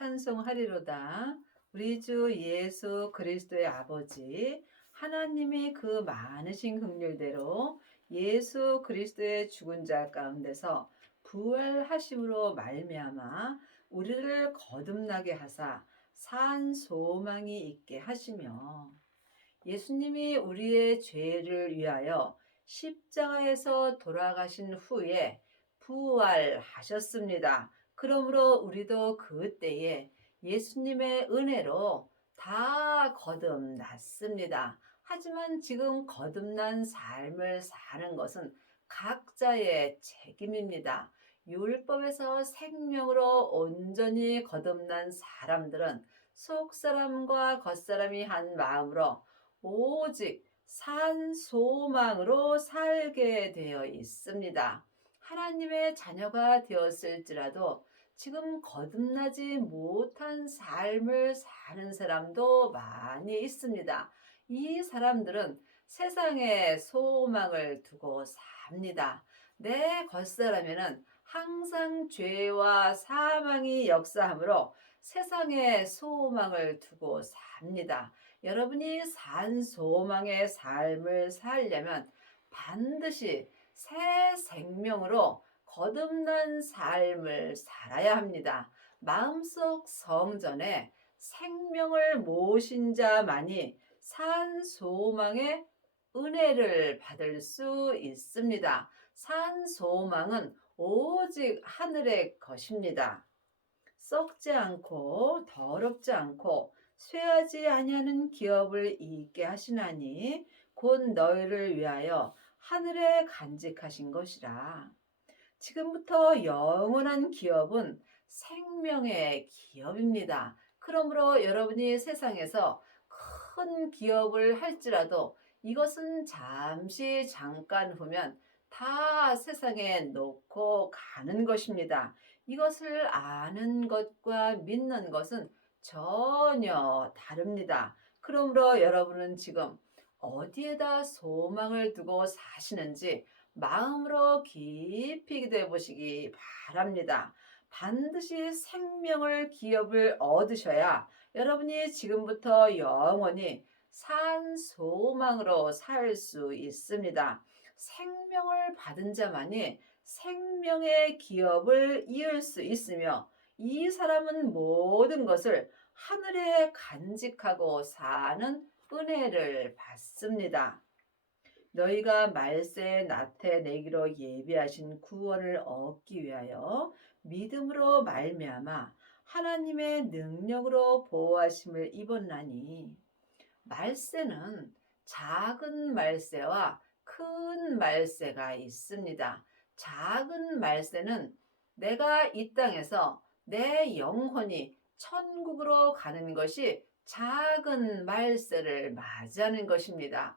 찬송하리로다. 우리 주 예수 그리스도의 아버지 하나님이 그 많으신 긍휼대로 예수 그리스도의 죽은 자 가운데서 부활하심으로 말미암아 우리를 거듭나게 하사 산 소망이 있게 하시며 예수님이 우리의 죄를 위하여 십자가에서 돌아가신 후에 부활하셨습니다. 그러므로 우리도 그때에 예수님의 은혜로 다 거듭났습니다. 하지만 지금 거듭난 삶을 사는 것은 각자의 책임입니다. 율법에서 생명으로 온전히 거듭난 사람들은 속사람과 겉사람이 한 마음으로 오직 산 소망으로 살게 되어 있습니다. 하나님의 자녀가 되었을지라도 지금 거듭나지 못한 삶을 사는 사람도 많이 있습니다. 이 사람들은 세상에 소망을 두고 삽니다. 내 겉사람에는 항상 죄와 사망이 역사하므로 세상에 소망을 두고 삽니다. 여러분이 산 소망의 삶을 살려면 반드시 새 생명으로 거듭난 삶을 살아야 합니다. 마음속 성전에 생명을 모신 자만이 산 소망의 은혜를 받을 수 있습니다. 산 소망은 오직 하늘의 것입니다. 썩지 않고 더럽지 않고 쇠하지 아니하는 기업을 있게 하시나니 곧 너희를 위하여 하늘에 간직하신 것이라. 지금부터 영원한 기업은 생명의 기업입니다. 그러므로 여러분이 세상에서 큰 기업을 할지라도 이것은 잠시 잠깐 후면 다 세상에 놓고 가는 것입니다. 이것을 아는 것과 믿는 것은 전혀 다릅니다. 그러므로 여러분은 지금 어디에다 소망을 두고 사시는지 마음으로 깊이 기도해 보시기 바랍니다. 반드시 생명을 기업을 얻으셔야 여러분이 지금부터 영원히 산 소망으로 살 수 있습니다. 생명을 받은 자만이 생명의 기업을 이을 수 있으며 이 사람은 모든 것을 하늘에 간직하고 사는 은혜를 받습니다. 너희가 말세에 나타내기로 예비하신 구원을 얻기 위하여 믿음으로 말미암아 하나님의 능력으로 보호하심을 입었나니 말세는 작은 말세와 큰 말세가 있습니다. 작은 말세는 내가 이 땅에서 내 영혼이 천국으로 가는 것이 작은 말세를 맞이하는 것입니다.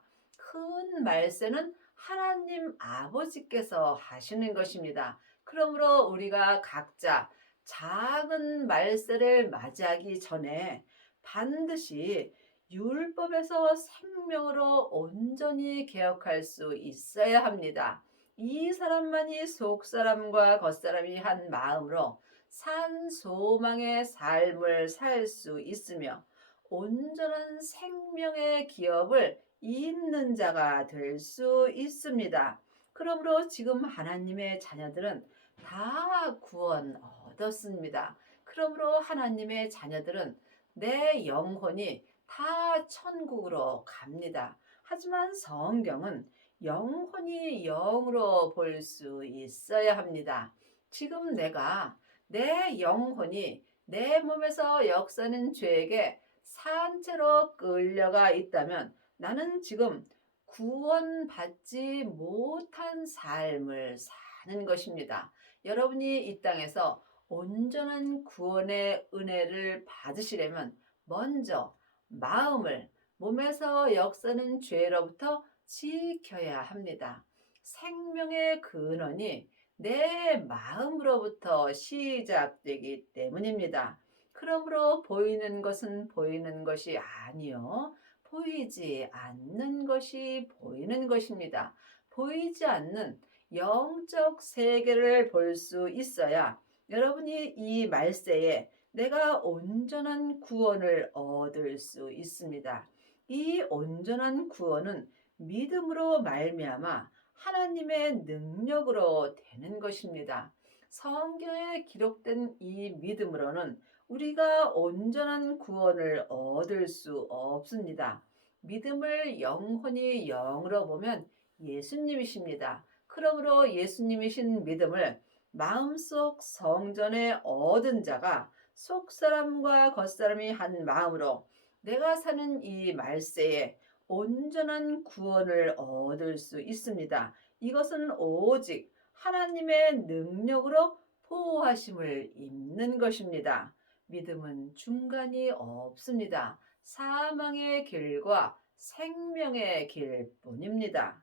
큰 말세는 하나님 아버지께서 하시는 것입니다. 그러므로 우리가 각자 작은 말세를 맞이하기 전에 반드시 율법에서 생명으로 온전히 개혁할 수 있어야 합니다. 이 사람만이 속사람과 겉사람이 한 마음으로 산 소망의 삶을 살 수 있으며 온전한 생명의 기업을 잇는 자가 될 수 있습니다. 그러므로 지금 하나님의 자녀들은 다 구원 얻었습니다. 그러므로 하나님의 자녀들은 내 영혼이 다 천국으로 갑니다. 하지만 성경은 영혼이 영으로 볼 수 있어야 합니다. 지금 내가 내 영혼이 내 몸에서 역사는 죄에게 산채로 끌려가 있다면 나는 지금 구원받지 못한 삶을 사는 것입니다. 여러분이 이 땅에서 온전한 구원의 은혜를 받으시려면 먼저 마음을 몸에서 역사는 죄로부터 지켜야 합니다. 생명의 근원이 내 마음으로부터 시작되기 때문입니다. 그러므로 보이는 것은 보이는 것이 아니요 보이지 않는 것이 보이는 것입니다. 보이지 않는 영적 세계를 볼 수 있어야 여러분이 이 말세에 내가 온전한 구원을 얻을 수 있습니다. 이 온전한 구원은 믿음으로 말미암아 하나님의 능력으로 되는 것입니다. 성경에 기록된 이 믿음으로는 우리가 온전한 구원을 얻을 수 없습니다. 믿음을 영혼이 영으로 보면 예수님이십니다. 그러므로 예수님이신 믿음을 마음속 성전에 얻은 자가 속사람과 겉사람이 한 마음으로 내가 사는 이 말세에 온전한 구원을 얻을 수 있습니다. 이것은 오직 하나님의 능력으로 보호하심을 입는 것입니다. 믿음은 중간이 없습니다. 사망의 길과 생명의 길뿐입니다.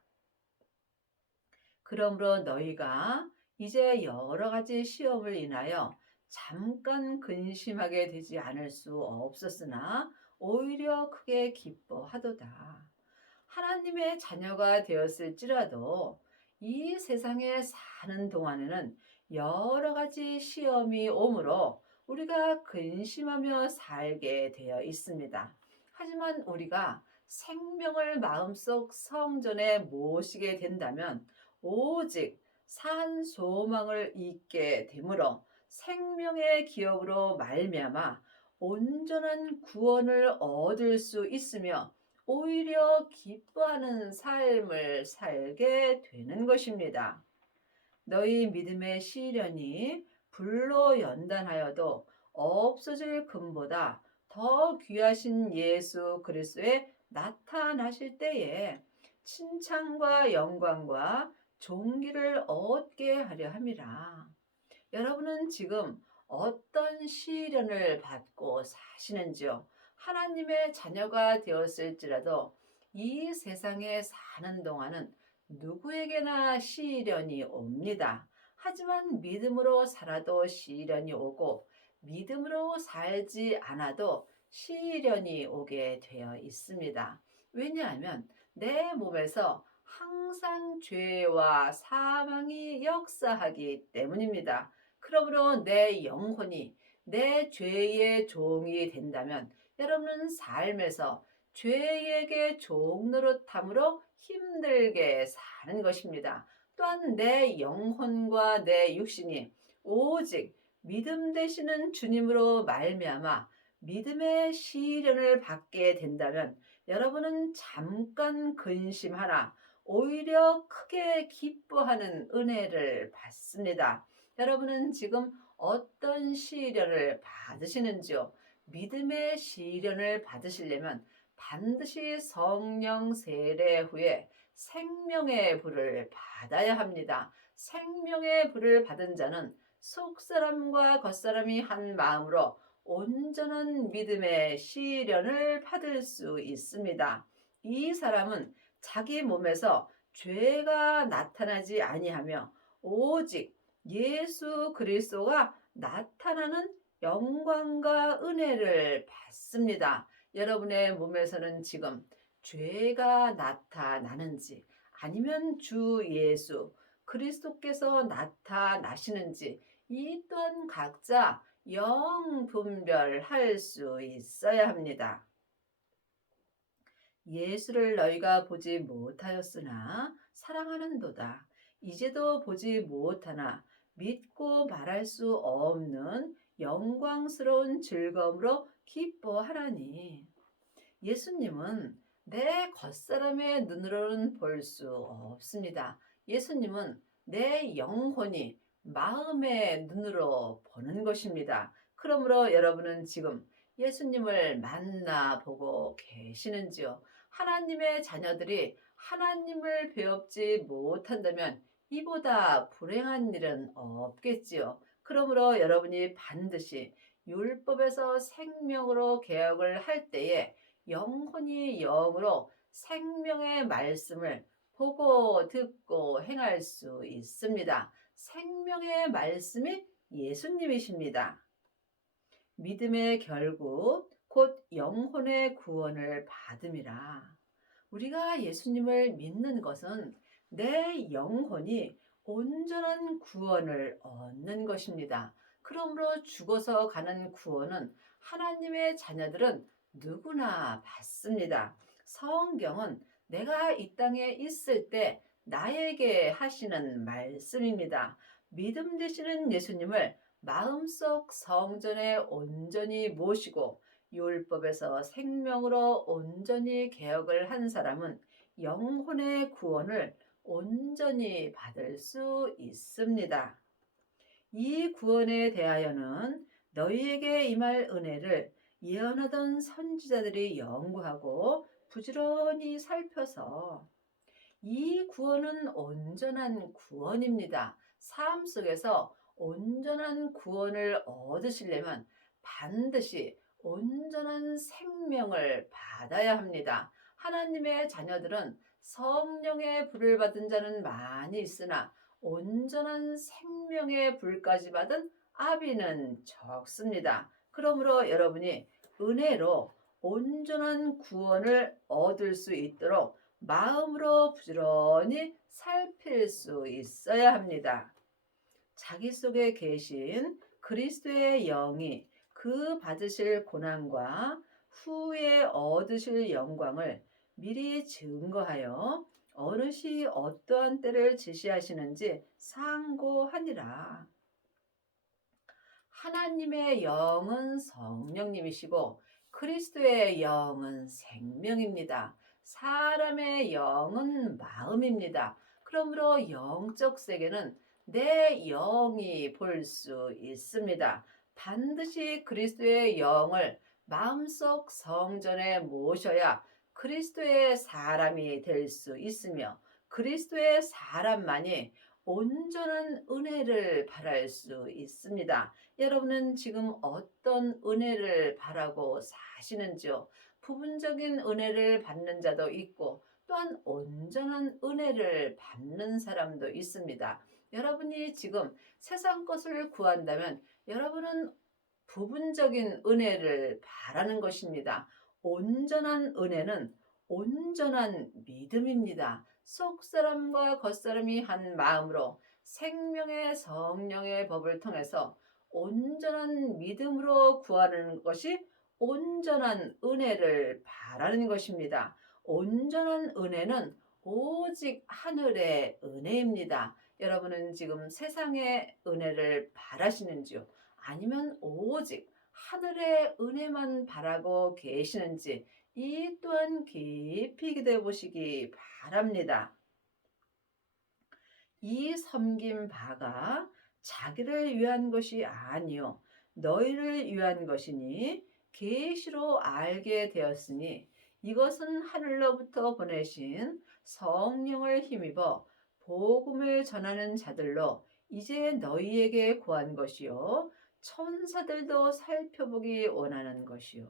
그러므로 너희가 이제 여러 가지 시험을 인하여 잠깐 근심하게 되지 않을 수 없었으나 오히려 크게 기뻐하도다. 하나님의 자녀가 되었을지라도 이 세상에 사는 동안에는 여러 가지 시험이 오므로 우리가 근심하며 살게 되어 있습니다. 하지만 우리가 생명을 마음속 성전에 모시게 된다면 오직 산 소망을 잊게 되므로 생명의 기업으로 말미암아 온전한 구원을 얻을 수 있으며 오히려 기뻐하는 삶을 살게 되는 것입니다. 너희 믿음의 시련이 불로 연단하여도 없어질 금보다 더 귀하신 예수 그리스도의 나타나실 때에 칭찬과 영광과 존귀를 얻게 하려 함이라. 여러분은 지금 어떤 시련을 받고 사시는지요? 하나님의 자녀가 되었을지라도 이 세상에 사는 동안은 누구에게나 시련이 옵니다. 하지만 믿음으로 살아도 시련이 오고 믿음으로 살지 않아도 시련이 오게 되어 있습니다. 왜냐하면 내 몸에서 항상 죄와 사망이 역사하기 때문입니다. 그러므로 내 영혼이 내 죄의 종이 된다면 여러분은 삶에서 죄에게 종 노릇함으로 힘들게 사는 것입니다. 또한 내 영혼과 내 육신이 오직 믿음 되시는 주님으로 말미암아 믿음의 시련을 받게 된다면 여러분은 잠깐 근심하나 오히려 크게 기뻐하는 은혜를 받습니다. 여러분은 지금 어떤 시련을 받으시는지요? 믿음의 시련을 받으시려면 반드시 성령 세례 후에 생명의 불을 받아야 합니다. 생명의 불을 받은 자는 속사람과 겉사람이 한 마음으로 온전한 믿음의 시련을 받을 수 있습니다. 이 사람은 자기 몸에서 죄가 나타나지 아니하며 오직 예수 그리스도가 나타나는 영광과 은혜를 받습니다. 여러분의 몸에서는 지금 죄가 나타나는지 아니면 주 예수 그리스도께서 나타나시는지 이 또한 각자 분별할 수 있어야 합니다. 예수를 너희가 보지 못하였으나 사랑하는도다. 이제도 보지 못하나 믿고 말할 수 없는 영광스러운 즐거움으로 기뻐하라니. 예수님은 내 겉사람의 눈으로는 볼 수 없습니다. 예수님은 내 영혼이 마음의 눈으로 보는 것입니다. 그러므로 여러분은 지금 예수님을 만나보고 계시는지요? 하나님의 자녀들이 하나님을 배웁지 못한다면 이보다 불행한 일은 없겠지요. 그러므로 여러분이 반드시 율법에서 생명으로 개혁을 할 때에 영혼이 영으로 생명의 말씀을 보고 듣고 행할 수 있습니다. 생명의 말씀이 예수님이십니다. 믿음의 결국 곧 영혼의 구원을 받음이라. 우리가 예수님을 믿는 것은 내 영혼이 온전한 구원을 얻는 것입니다. 그러므로 죽어서 가는 구원은 하나님의 자녀들은 누구나 받습니다. 성경은 내가 이 땅에 있을 때 나에게 하시는 말씀입니다. 믿음 되시는 예수님을 마음속 성전에 온전히 모시고 율법에서 생명으로 온전히 개혁을 한 사람은 영혼의 구원을 온전히 받을 수 있습니다. 이 구원에 대하여는 너희에게 임할 은혜를 예언하던 선지자들이 연구하고 부지런히 살펴서 이 구원은 온전한 구원입니다. 삶 속에서 온전한 구원을 얻으시려면 반드시 온전한 생명을 받아야 합니다. 하나님의 자녀들은 성령의 불을 받은 자는 많이 있으나 온전한 생명의 불까지 받은 아비는 적습니다. 그러므로 여러분이 은혜로 온전한 구원을 얻을 수 있도록 마음으로 부지런히 살필 수 있어야 합니다. 자기 속에 계신 그리스도의 영이 그 받으실 고난과 후에 얻으실 영광을 미리 증거하여 어느 시 어떠한 때를 지시하시는지 상고하니라. 하나님의 영은 성령님이시고 그리스도의 영은 생명입니다. 사람의 영은 마음입니다. 그러므로 영적 세계는 내 영이 볼 수 있습니다. 반드시 그리스도의 영을 마음속 성전에 모셔야 그리스도의 사람이 될 수 있으며 그리스도의 사람만이 온전한 은혜를 바랄 수 있습니다. 여러분은 지금 어떤 은혜를 바라고 사시는지요? 부분적인 은혜를 받는 자도 있고 또한 온전한 은혜를 받는 사람도 있습니다. 여러분이 지금 세상 것을 구한다면 여러분은 부분적인 은혜를 바라는 것입니다. 온전한 은혜는 온전한 믿음입니다. 속사람과 겉사람이 한 마음으로 생명의 성령의 법을 통해서 온전한 믿음으로 구하는 것이 온전한 은혜를 바라는 것입니다. 온전한 은혜는 오직 하늘의 은혜입니다. 여러분은 지금 세상의 은혜를 바라시는지요? 아니면 오직 하늘의 은혜만 바라고 계시는지 이 또한 깊이 기도해 보시기 바랍니다. 이 섬긴 바가 자기를 위한 것이 아니요 너희를 위한 것이니 계시로 알게 되었으니 이것은 하늘로부터 보내신 성령을 힘입어 복음을 전하는 자들로 이제 너희에게 구한 것이요 천사들도 살펴보기 원하는 것이요.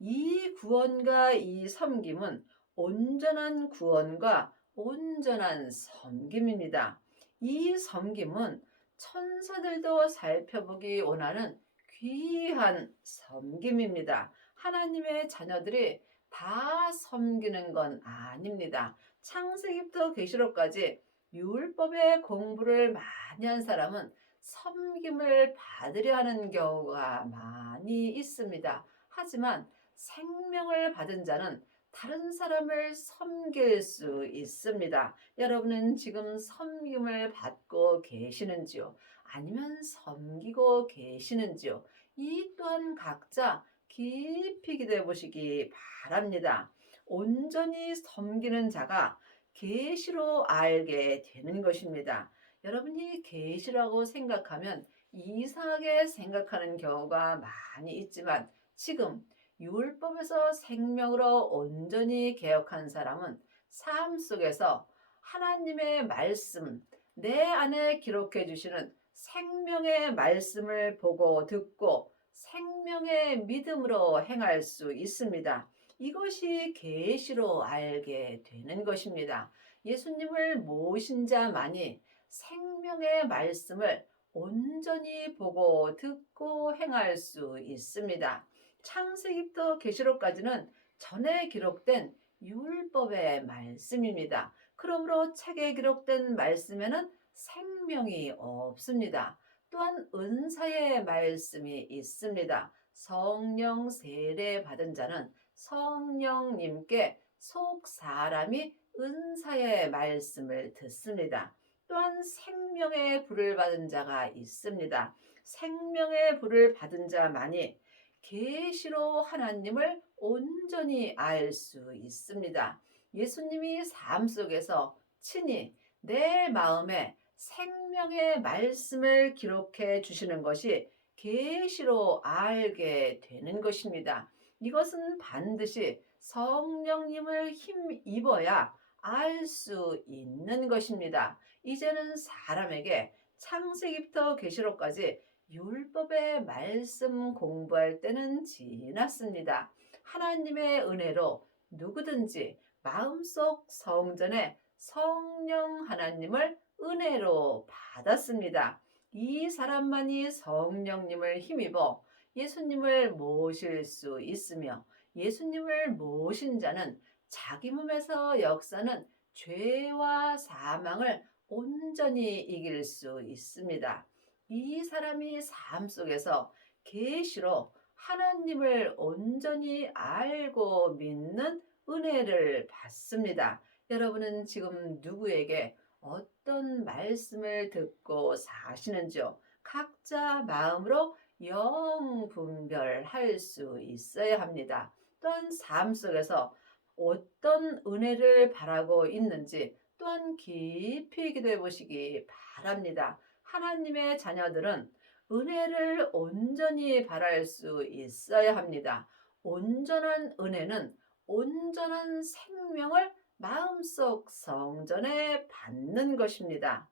이 구원과 이 섬김은 온전한 구원과 온전한 섬김입니다. 이 섬김은 천사들도 살펴보기 원하는 귀한 섬김입니다. 하나님의 자녀들이 다 섬기는 건 아닙니다. 창세기부터 계시록까지 율법의 공부를 많이 한 사람은 섬김을 받으려 하는 경우가 많이 있습니다. 하지만 생명을 받은 자는 다른 사람을 섬길 수 있습니다. 여러분은 지금 섬김을 받고 계시는지요? 아니면 섬기고 계시는지요? 이 또한 각자 깊이 기도해 보시기 바랍니다. 온전히 섬기는 자가 계시로 알게 되는 것입니다. 여러분이 계시라고 생각하면 이상하게 생각하는 경우가 많이 있지만 지금 율법에서 생명으로 온전히 개혁한 사람은 삶 속에서 하나님의 말씀, 내 안에 기록해 주시는 생명의 말씀을 보고 듣고 생명의 믿음으로 행할 수 있습니다. 이것이 계시로 알게 되는 것입니다. 예수님을 모신 자만이 생명의 말씀을 온전히 보고 듣고 행할 수 있습니다. 창세기부터 계시록까지는 전에 기록된 율법의 말씀입니다. 그러므로 책에 기록된 말씀에는 생명이 없습니다. 또한 은사의 말씀이 있습니다. 성령 세례 받은 자는 성령님께 속 사람이 은사의 말씀을 듣습니다. 또한 생명의 불을 받은 자가 있습니다. 생명의 불을 받은 자만이 계시로 하나님을 온전히 알 수 있습니다. 예수님이 삶 속에서 친히 내 마음에 생명의 말씀을 기록해 주시는 것이 계시로 알게 되는 것입니다. 이것은 반드시 성령님을 힘입어야 알 수 있는 것입니다. 이제는 사람에게 창세기부터 계시록까지 율법의 말씀 공부할 때는 지났습니다. 하나님의 은혜로 누구든지 마음속 성전에 성령 하나님을 은혜로 받았습니다. 이 사람만이 성령님을 힘입어 예수님을 모실 수 있으며 예수님을 모신 자는 자기 몸에서 역사는 죄와 사망을 온전히 이길 수 있습니다. 이 사람이 삶 속에서 계시로 하나님을 온전히 알고 믿는 은혜를 받습니다. 여러분은 지금 누구에게 어떤 말씀을 듣고 사시는지요? 각자 마음으로 영분별할 수 있어야 합니다. 또한 삶 속에서 어떤 은혜를 바라고 있는지 또한 깊이 기도해 보시기 바랍니다. 하나님의 자녀들은 은혜를 온전히 바랄 수 있어야 합니다. 온전한 은혜는 온전한 생명을 마음속 성전에 받는 것입니다.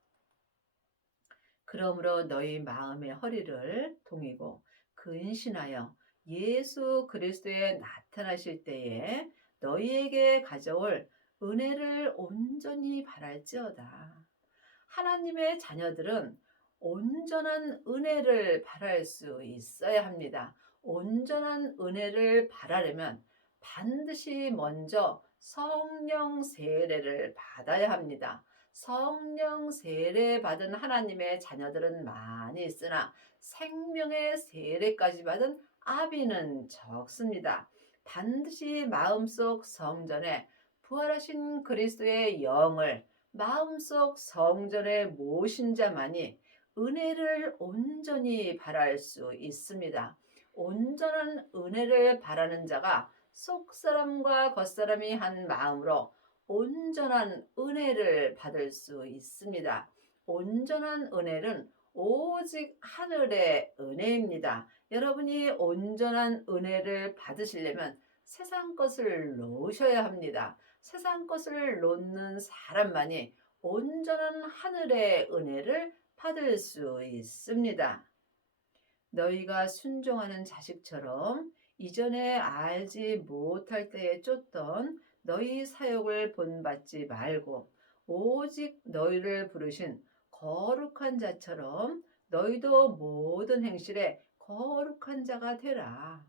그러므로 너희 마음의 허리를 동이고 근신하여 예수 그리스도에 나타나실 때에 너희에게 가져올 은혜를 온전히 바랄지어다. 하나님의 자녀들은 온전한 은혜를 바랄 수 있어야 합니다. 온전한 은혜를 바라려면 반드시 먼저 성령 세례를 받아야 합니다. 성령 세례 받은 하나님의 자녀들은 많이 있으나 생명의 세례까지 받은 아비는 적습니다. 반드시 마음속 성전에 부활하신 그리스도의 영을 마음속 성전에 모신 자만이 은혜를 온전히 바랄 수 있습니다. 온전한 은혜를 바라는 자가 속사람과 겉사람이 한 마음으로 온전한 은혜를 받을 수 있습니다. 온전한 은혜는 오직 하늘의 은혜입니다. 여러분이 온전한 은혜를 받으시려면 세상 것을 놓으셔야 합니다. 세상 것을 놓는 사람만이 온전한 하늘의 은혜를 받을 수 있습니다. 너희가 순종하는 자식처럼 이전에 알지 못할 때에 쫓던 너희 사욕을 본받지 말고 오직 너희를 부르신 거룩한 자처럼 너희도 모든 행실에 거룩한 자가 되라.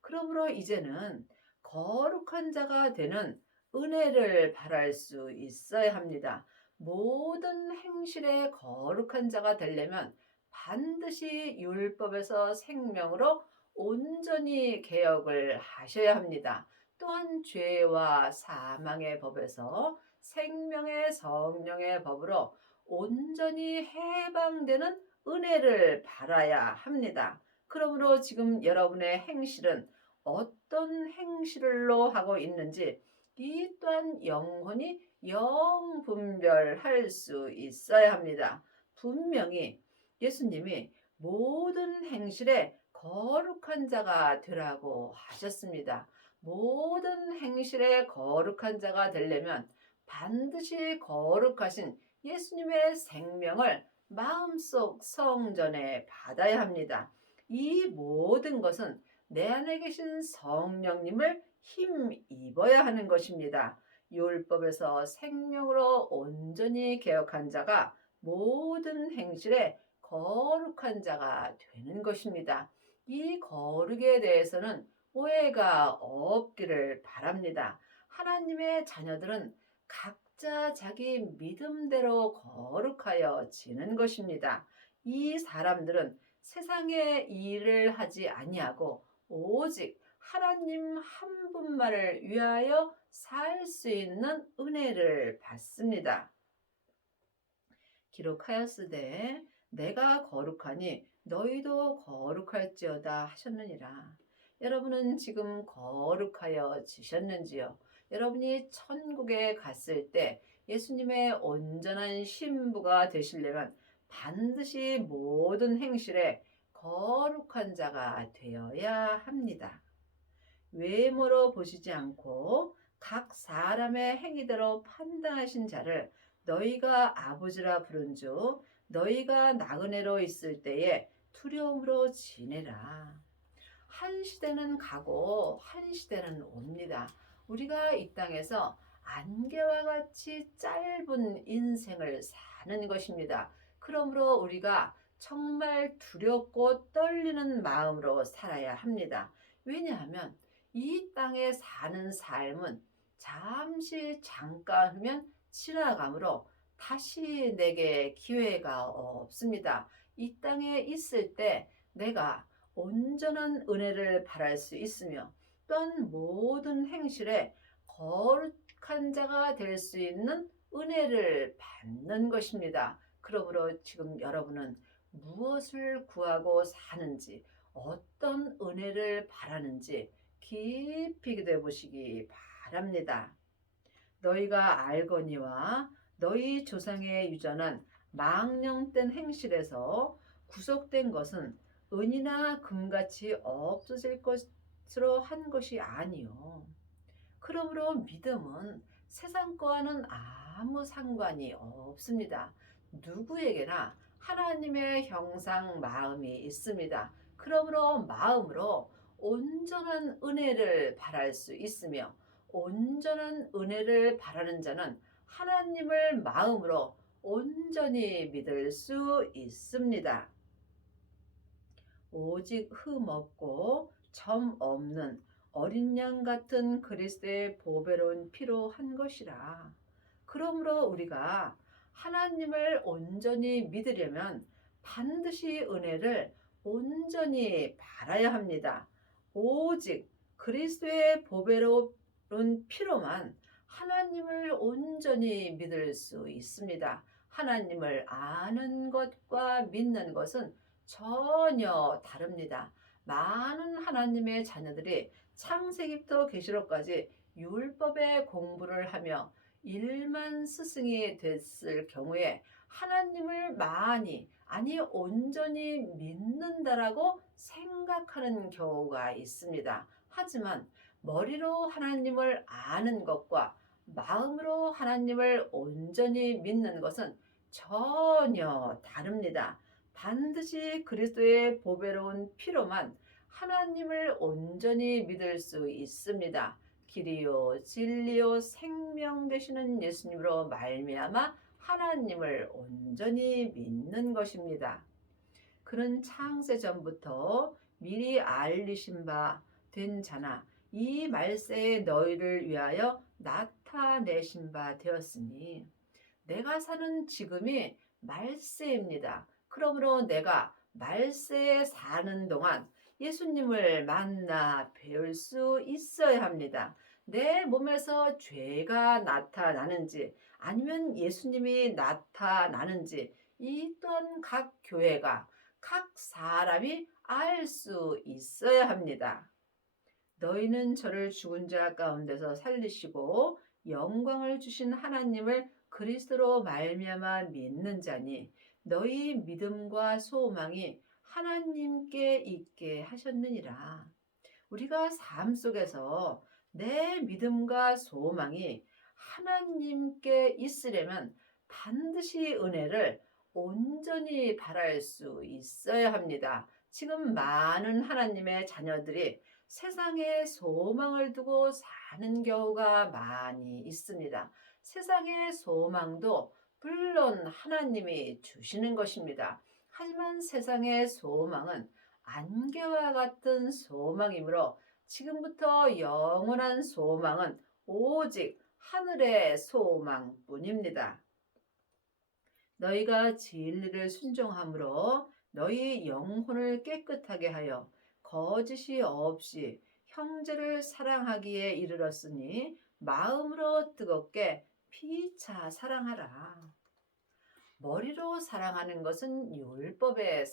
그러므로 이제는 거룩한 자가 되는 은혜를 바랄 수 있어야 합니다. 모든 행실에 거룩한 자가 되려면 반드시 율법에서 생명으로 온전히 개혁을 하셔야 합니다. 또한 죄와 사망의 법에서 생명의 성령의 법으로 온전히 해방되는 은혜를 바라야 합니다. 그러므로 지금 여러분의 행실은 어떤 행실로 하고 있는지 이 또한 영혼이 영분별할 수 있어야 합니다. 분명히 예수님이 모든 행실에 거룩한 자가 되라고 하셨습니다. 모든 행실에 거룩한 자가 되려면 반드시 거룩하신 예수님의 생명을 마음속 성전에 받아야 합니다. 이 모든 것은 내 안에 계신 성령님을 힘입어야 하는 것입니다. 율법에서 생명으로 온전히 개혁한 자가 모든 행실에 거룩한 자가 되는 것입니다. 이 거룩에 대해서는 오해가 없기를 바랍니다. 하나님의 자녀들은 각자 자기 믿음대로 거룩하여 지는 것입니다. 이 사람들은 세상의 일을 하지 아니하고 오직 하나님 한 분만을 위하여 살 수 있는 은혜를 받습니다. 기록하였으되 내가 거룩하니 너희도 거룩할지어다 하셨느니라. 여러분은 지금 거룩하여 지셨는지요? 여러분이 천국에 갔을 때 예수님의 온전한 신부가 되시려면 반드시 모든 행실에 거룩한 자가 되어야 합니다. 외모로 보시지 않고 각 사람의 행위대로 판단하신 자를 너희가 아버지라 부른즉 너희가 나그네로 있을 때에 두려움으로 지내라. 한 시대는 가고 한 시대는 옵니다. 우리가 이 땅에서 안개와 같이 짧은 인생을 사는 것입니다. 그러므로 우리가 정말 두렵고 떨리는 마음으로 살아야 합니다. 왜냐하면 이 땅에 사는 삶은 잠시 잠깐 후면 지나가므로 다시 내게 기회가 없습니다. 이 땅에 있을 때 내가 온전한 은혜를 바랄 수 있으며 또한 모든 행실에 거룩한 자가 될 수 있는 은혜를 받는 것입니다. 그러므로 지금 여러분은 무엇을 구하고 사는지, 어떤 은혜를 바라는지 깊이 기도해 보시기 바랍니다. 너희가 알거니와 너희 조상의 유전한 망령된 행실에서 구속된 것은 은이나 금같이 없어질 것으로 한 것이 아니요. 그러므로 믿음은 세상 거와는 아무 상관이 없습니다. 누구에게나 하나님의 형상 마음이 있습니다. 그러므로 마음으로 온전한 은혜를 바랄 수 있으며 온전한 은혜를 바라는 자는 하나님을 마음으로 온전히 믿을 수 있습니다. 오직 흠 없고 점 없는 어린 양 같은 그리스도의 보배로운 피로 한 것이라. 그러므로 우리가 하나님을 온전히 믿으려면 반드시 은혜를 온전히 바라야 합니다. 오직 그리스도의 보배로운 피로만 하나님을 온전히 믿을 수 있습니다. 하나님을 아는 것과 믿는 것은 전혀 다릅니다. 많은 하나님의 자녀들이 창세기부터 계시록까지 율법의 공부를 하며 일만 스승이 됐을 경우에 하나님을 많이 아니 온전히 믿는다라고 생각하는 경우가 있습니다. 하지만 머리로 하나님을 아는 것과 마음으로 하나님을 온전히 믿는 것은 전혀 다릅니다. 반드시 그리스도의 보배로운 피로만 하나님을 온전히 믿을 수 있습니다. 길이요 진리요 생명 되시는 예수님으로 말미암아 하나님을 온전히 믿는 것입니다. 그는 창세 전부터 미리 알리신 바 된 자나 이 말세에 너희를 위하여 나타내신 바 되었으니 내가 사는 지금이 말세입니다. 그러므로 내가 말세에 사는 동안 예수님을 만나 배울 수 있어야 합니다. 내 몸에서 죄가 나타나는지 아니면 예수님이 나타나는지 이 또한 각 교회가 각 사람이 알 수 있어야 합니다. 너희는 저를 죽은 자 가운데서 살리시고 영광을 주신 하나님을 그리스도로 말미암아 믿는 자니 너희 믿음과 소망이 하나님께 있게 하셨느니라. 우리가 삶 속에서 내 믿음과 소망이 하나님께 있으려면 반드시 은혜를 온전히 바랄 수 있어야 합니다. 지금 많은 하나님의 자녀들이 세상에 소망을 두고 사는 경우가 많이 있습니다. 세상의 소망도 물론 하나님이 주시는 것입니다. 하지만 세상의 소망은 안개와 같은 소망이므로 지금부터 영원한 소망은 오직 하늘의 소망뿐입니다. 너희가 진리를 순종함으로 너희 영혼을 깨끗하게 하여 거짓이 없이 형제를 사랑하기에 이르렀으니 마음으로 뜨겁게 피차 사랑하라. 머리로 사랑하는 것은 율법의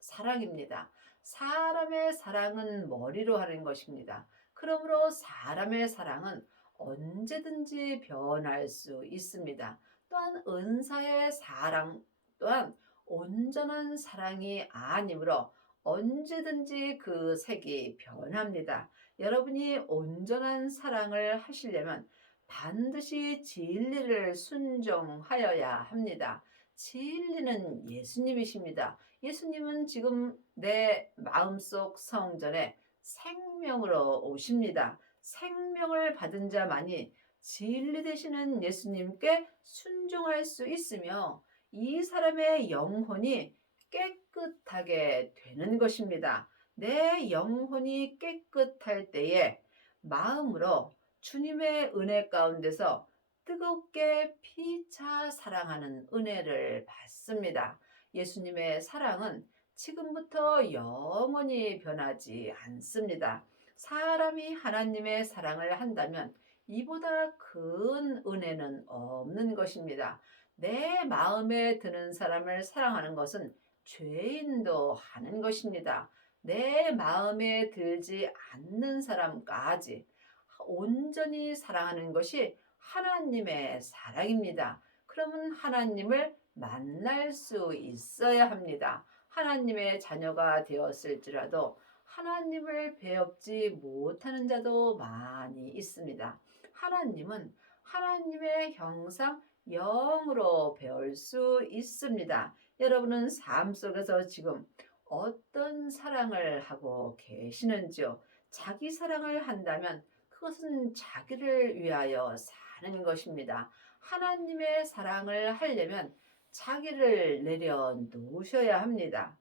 사랑입니다. 사람의 사랑은 머리로 하는 것입니다. 그러므로 사람의 사랑은 언제든지 변할 수 있습니다. 또한 은사의 사랑 또한 온전한 사랑이 아니므로 언제든지 그 색이 변합니다. 여러분이 온전한 사랑을 하시려면 반드시 진리를 순종하여야 합니다. 진리는 예수님이십니다. 예수님은 지금 내 마음속 성전에 생명으로 오십니다. 생명을 받은 자만이 진리 되시는 예수님께 순종할 수 있으며 이 사람의 영혼이 깨끗하게 되는 것입니다. 내 영혼이 깨끗할 때에 마음으로 주님의 은혜 가운데서 뜨겁게 피차 사랑하는 은혜를 받습니다. 예수님의 사랑은 지금부터 영원히 변하지 않습니다. 사람이 하나님의 사랑을 한다면 이보다 큰 은혜는 없는 것입니다. 내 마음에 드는 사람을 사랑하는 것은 죄인도 하는 것입니다. 내 마음에 들지 않는 사람까지 온전히 사랑하는 것이 하나님의 사랑입니다. 그러면 하나님을 만날 수 있어야 합니다. 하나님의 자녀가 되었을지라도 하나님을 배웁지 못하는 자도 많이 있습니다. 하나님은 하나님의 형상 영으로 배울 수 있습니다. 여러분은 삶 속에서 지금 어떤 사랑을 하고 계시는지요? 자기 사랑을 한다면 그것은 자기를 위하여 사는 것입니다. 하나님의 사랑을 하려면 자기를 내려놓으셔야 합니다.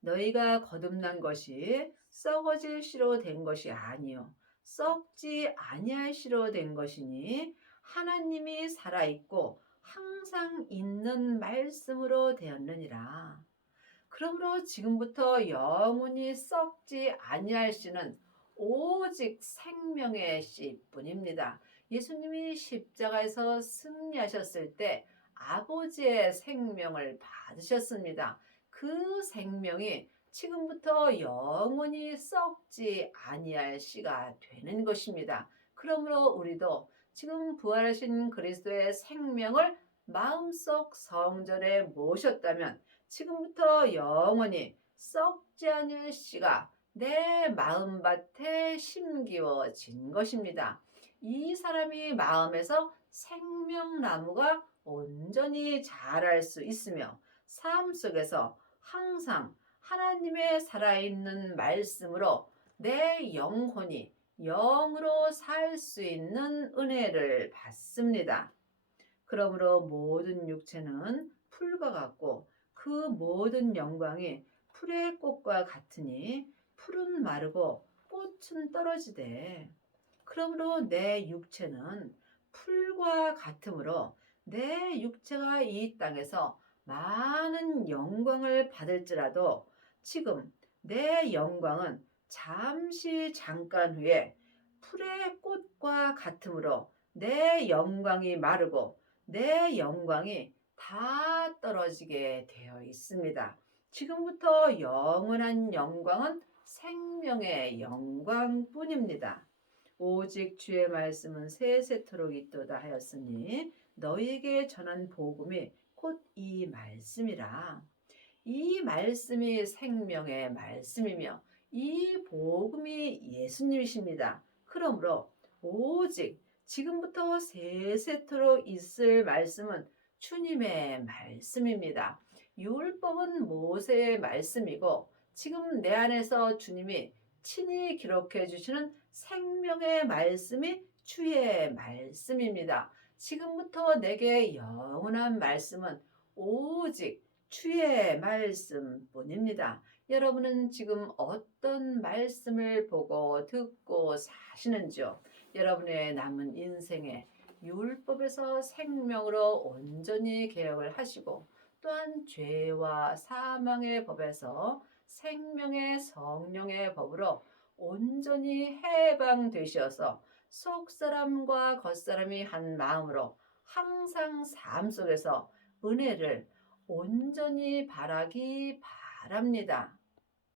너희가 거듭난 것이 썩어질 씨로 된 것이 아니요 썩지 아니할 씨로 된 것이니 하나님이 살아있고 항상 있는 말씀으로 되었느니라. 그러므로 지금부터 영원히 썩지 아니할 씨는 오직 생명의 씨뿐입니다. 예수님이 십자가에서 승리하셨을 때 아버지의 생명을 받으셨습니다. 그 생명이 지금부터 영원히 썩지 아니할 씨가 되는 것입니다. 그러므로 우리도 지금 부활하신 그리스도의 생명을 마음속 성전에 모셨다면 지금부터 영원히 썩지 않을 씨가 내 마음밭에 심기워진 것입니다. 이 사람이 마음에서 생명나무가 온전히 자랄 수 있으며 삶 속에서 항상 하나님의 살아있는 말씀으로 내 영혼이 영으로 살 수 있는 은혜를 받습니다. 그러므로 모든 육체는 풀과 같고 그 모든 영광이 풀의 꽃과 같으니 풀은 마르고 꽃은 떨어지되 그러므로 내 육체는 풀과 같으므로 내 육체가 이 땅에서 많은 영광을 받을지라도 지금 내 영광은 잠시 잠깐 후에 풀의 꽃과 같으므로 내 영광이 마르고 내 영광이 다 떨어지게 되어 있습니다. 지금부터 영원한 영광은 생명의 영광뿐입니다. 오직 주의 말씀은 세세토록 있도다 하였으니 너희에게 전한 복음이 곧 이 말씀이라. 이 말씀이 생명의 말씀이며 이 복음이 예수님이십니다. 그러므로 오직 지금부터 세세토록 있을 말씀은 주님의 말씀입니다. 율법은 모세의 말씀이고 지금 내 안에서 주님이 친히 기록해 주시는 생명의 말씀이 주의 말씀입니다. 지금부터 내게 영원한 말씀은 오직 주의 말씀뿐입니다. 여러분은 지금 어떤 말씀을 보고 듣고 사시는지요? 여러분의 남은 인생에 율법에서 생명으로 온전히 개혁을 하시고 또한 죄와 사망의 법에서 생명의 성령의 법으로 온전히 해방되셔서 속사람과 겉사람이 한 마음으로 항상 삶 속에서 은혜를 온전히 바라기 바랍니다.